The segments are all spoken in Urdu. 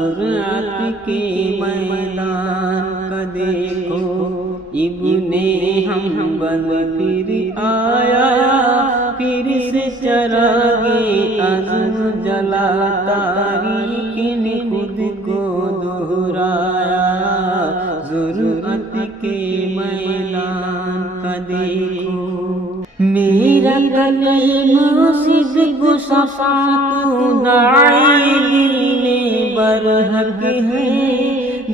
ذرعت کے میدان کا دیکھو ابن حنبل پھر آیا، پھر سے چراغ عزم جلا، تاریخ نے خود کو دہرایا۔ ذرعت کے میدان کا دیکھو، میرا کلیم صدق صفا تو داعی دین برحق ہے،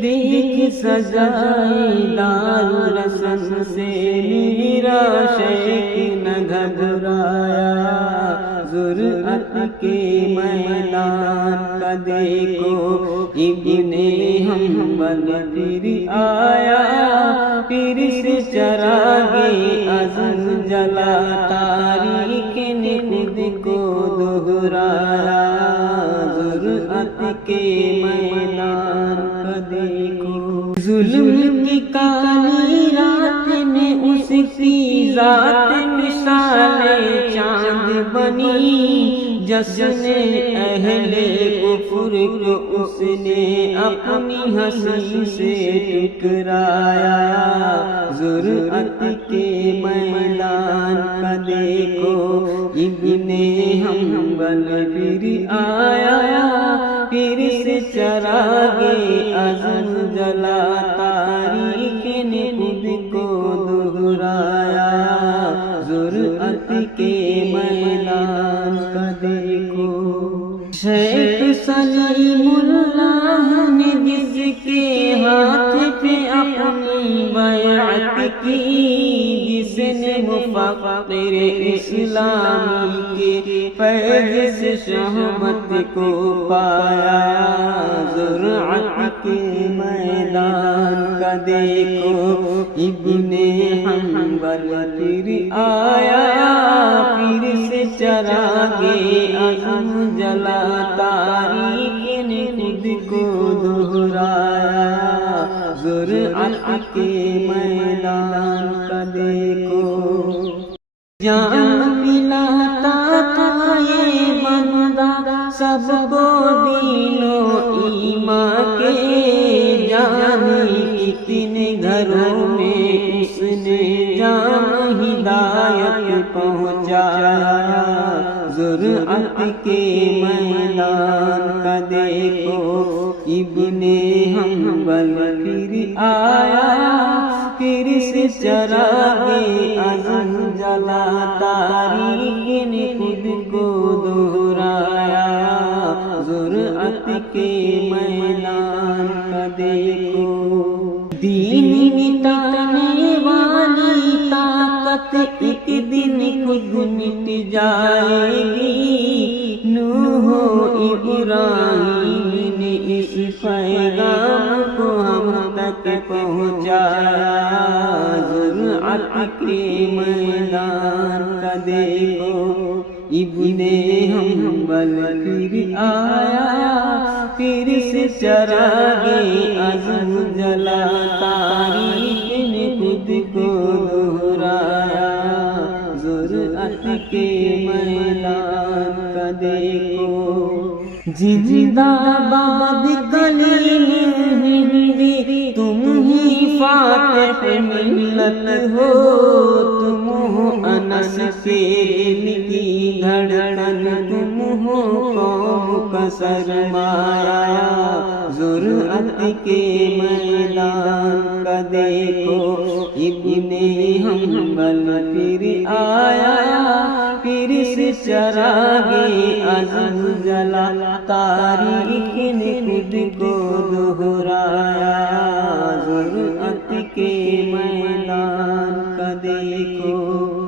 دیکھ سجائے دار رسم سے میرا شیخ نہ گھبرایا۔ ذرعت کے میدان کا دیکھو ابن حنبل پھر آیا، پھر سے چراغ عزم جلا، تاریخ نے خود کو دہرایا۔ ذرعت کے میدان کا دیکھو، ظلم کی کالی رات میں اس کی ذات مثال چاند بنی، جشن اہل کفر کو اس نے اپنی ہنسی سے ٹکرایا۔ ذرعت کے میدان کا دیکھو ابن حنبل پھر آیا، پھر سے چراغ عزم جلا، تاریخ نے خود کو دہرایا۔ ذرعت کے میدان کا دیکھو، شیخ سلیم اللہ نے جس کے ہاتھ پہ اپنی بیعت کی، جس نے مفکر اسلامی کے فیض سے شہوت کو پایا۔ ذرعت کے میدان کا دیکھو ابن حنبل پھر آیا، پھر سے چراغ عزم جلا، تاریخ نے خود کو دہرایا۔ ذرعت کے میدان کا دیکھو، جان پلاتا تھا یہ بندہ سب کو دین و ایمان کے، جانے کتنے گھروں میں اس نے جان ہدایت پہنچایا۔ ذرعت کے میدان کا دیکھو ابن حنبل پھر آیا، پھر سے چراغ عزم جلا، تاریخ نے خود کو دہرایا۔ ذرعت کے میدان کا دیکھو، دین مٹانے والی طاقت ایک دن خود مٹ جائے گی۔ نوح و ابراہیم نے اس پیغام کو ہم تک پہنچایا۔ ذرعت کے میدان کا دیکھو ابن حنبل پھر آیا، پھر سے چراغ عزم جلا، تاریخ نے خود کو دہرایا۔ ذرعت کے میدان کا دیکھو، زندہ باد کلیم ہندی، تم ہی فاتح ملت ہو، تم ہو انس کے دل کی دھڑکن، تم ہو قوم کا سرمایہ۔ ذرعت کے میدان کا دیکھو ابن حنبل پھر آیا، پھر سے چراغ عزم جلا، تاریخ نے خود کو دہرایا۔ ذرعت کے